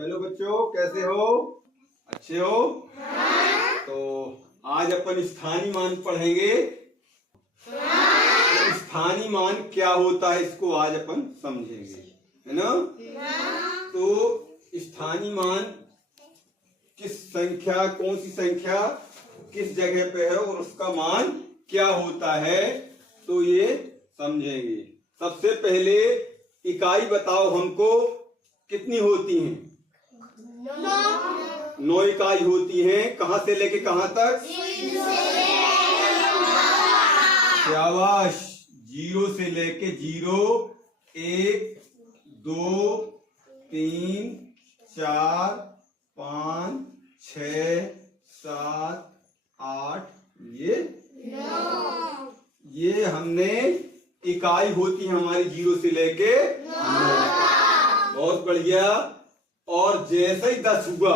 Hello बच्चों, कैसे हो? अच्छे हो? तो आज अपन स्थानीय मान पढ़ेंगे। तो स्थानीय मान क्या होता है इसको आज अपन समझेंगे, है ना? तो स्थानीय मान किस संख्या, कौन सी संख्या किस जगह पे है और उसका मान क्या होता है, तो ये समझेंगे। सबसे पहले इकाई बताओ हमको, कितनी होती हैं? 9 इकाई होती हैं। कहां से लेके कहां तक? शाबाश। 0 से लेके 0, 1, 2, 3, 4, 5, 6, 7, 8, ये हमने इकाई होती है हमारी 0 से लेके 9। बहुत बढ़िया। और जैसे ही 10 हुआ,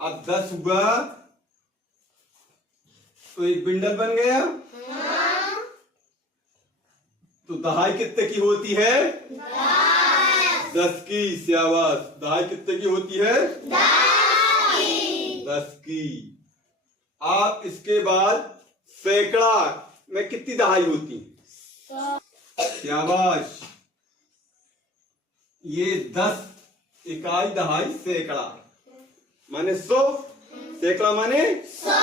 अब 10 हुआ तो एक बिंडल बन गया। तो दहाई कितने की होती है? 10 की। शाबाश। दहाई कितने की होती है? 10 की। आप इसके बाद सैकड़ा में कितनी दहाई होती? शाबाश। ये 10 इकाई दहाई सैकड़ा माने 100। सैकड़ा माने 100।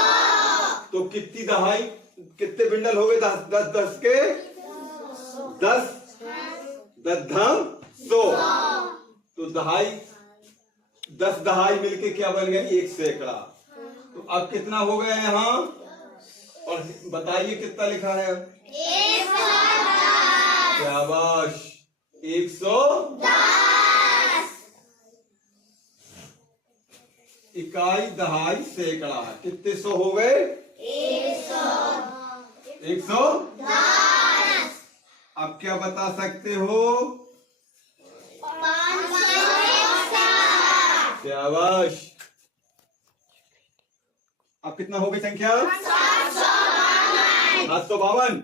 तो कितनी दहाई, कितने बिंडल हो गए? 10 के 10 10 100। तो दहाई 10 दहाई मिलके क्या बन गई? 1 सैकड़ा। तो अब कितना हो गया यहाँ? और बताइए कितना लिखा है? 110। शाबाश। 110 इकाई दहाई सैकड़ा। कितने 100 हो गए? 110। अब क्या बता सकते हो? 560। शाबाश। अब कितना हो गई संख्या? 752।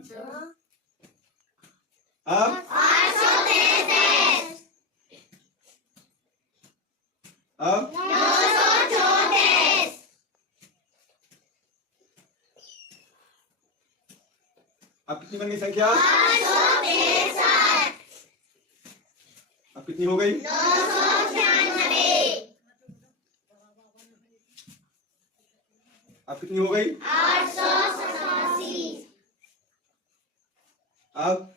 अब 833। अब 934। अब कितनी बन गई संख्या? 863। अब कितनी हो गई? 996। अब कितनी हो गई? 887। अब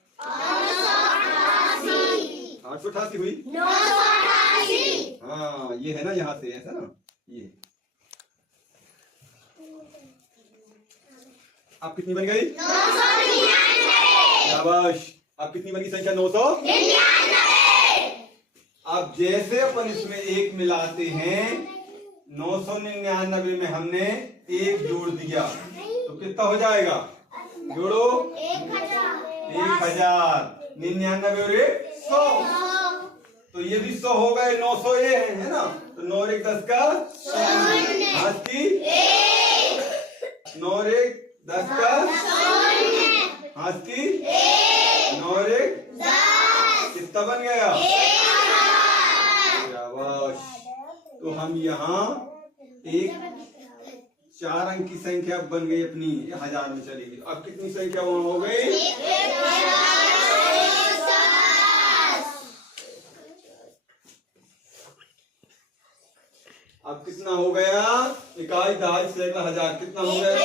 888 हुई। 988। हाँ, ये है ना, यहाँ से ऐसा ना, ये। अब कितनी बन गई? 999। शाबाश। अब कितनी बन गई संख्या? 999। अब जैसे अपन इसमें 1 मिलाते हैं, 999 में हमने 1 जोड़ दिया तो कितना हो जाएगा? जोड़ो। 1000। 99 और 100। तो ये भी 100 हो गए। 900 ये है ना, तो 9 और 1 10 का 100। 9 और 1 10 का 100। 9 और 1 10। कितना बन गया? 1000। शाबाश। तो हम यहाँ एक 4 अंक की संख्या बन गई अपनी, 1000 में चली गई। अब कितनी संख्या वहां हो गई? अब कितना हो गया? इकाई दहाई सैकड़ा हजार। कितना हो गया?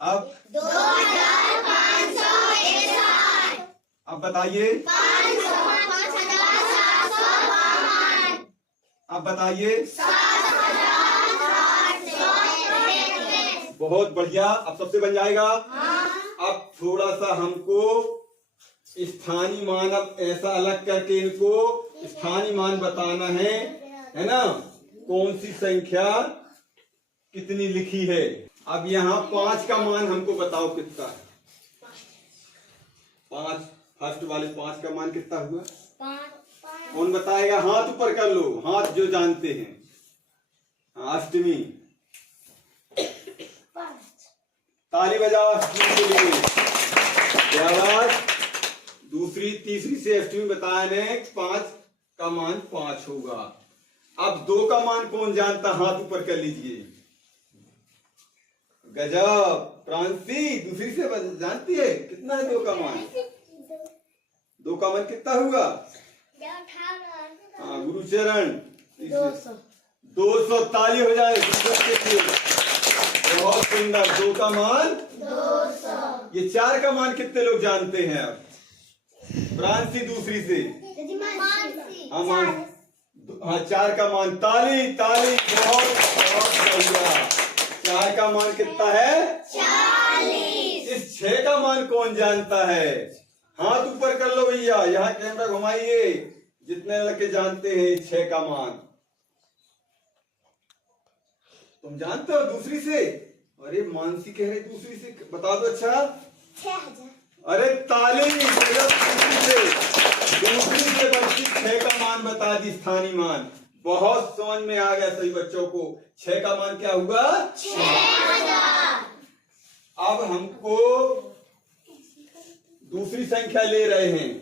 अब 2561। अब बताइए। 5752। अब बताइए। 7763। बहुत बढ़िया। अब सबसे बन जाएगा। अब थोड़ा सा हमको स्थानीय मान, अब ऐसा अलग करके इनको स्थानीय मान बताना है ना? कौन सी संख्या कितनी लिखी है? अब यहाँ 5 का मान हमको बताओ कितना है? 5, फर्स्ट वाले 5 का मान कितना हुआ? कौन बताएगा? हाथ ऊपर कर लो, हाथ जो जानते हैं। अष्टमी। ताली बजाओ अष्टमी के लिए। क्या बात। दूसरी तीसरी से एस्टीमेट बताया ने 5 का मान 5 होगा। अब 2 का मान कौन जानता, हाथ ऊपर कर लीजिए। गजब प्रांसी, दूसरी से जानती है कितना है 2 का मान? 2 का मान कितना होगा? हाँ गुरुचरण 200 ताली हो जाए के लिए। बहुत सुंदर, 2 का मान 200। ये 4 का मान कितने लोग जानते हैं? अब प्रांसी दूसरी से हाँ 4 का मान, ताली ताली, बहुत बहुत बढ़िया। 4 का मान कितना है? 40। इस 6 का मान कौन जानता है? हाथ ऊपर कर लो भैया, यहाँ कैमरा घुमाइए, जितने लड़के जानते हैं 6 का मान। तुम जानते हो दूसरी से? अरे मानसी कह रहे दूसरी से, बता दो। अच्छा 6000। अरे ताली, दूसरी से बच्ची 6 का मान बता दी, स्थानीय मान। बहुत समझ में आ गया सभी बच्चों को। 6 का मान क्या हुआ? 6000। अब हमको दूसरी संख्या ले रहे हैं।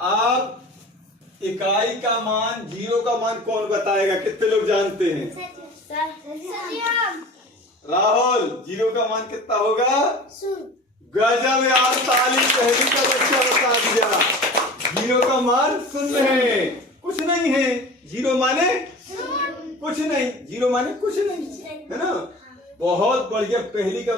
आप इकाई का मान, 0 का मान कौन बताएगा? कितने लोग जानते हैं? राहुल, 0 का मान कितना होगा? गजब यार, ताली, पहली का बच्चा बता दिया। 0 का मान 0 है, कुछ नहीं है। 0 माने कुछ नहीं, 0 माने कुछ नहीं, है ना? बहुत बढ़िया, पहली का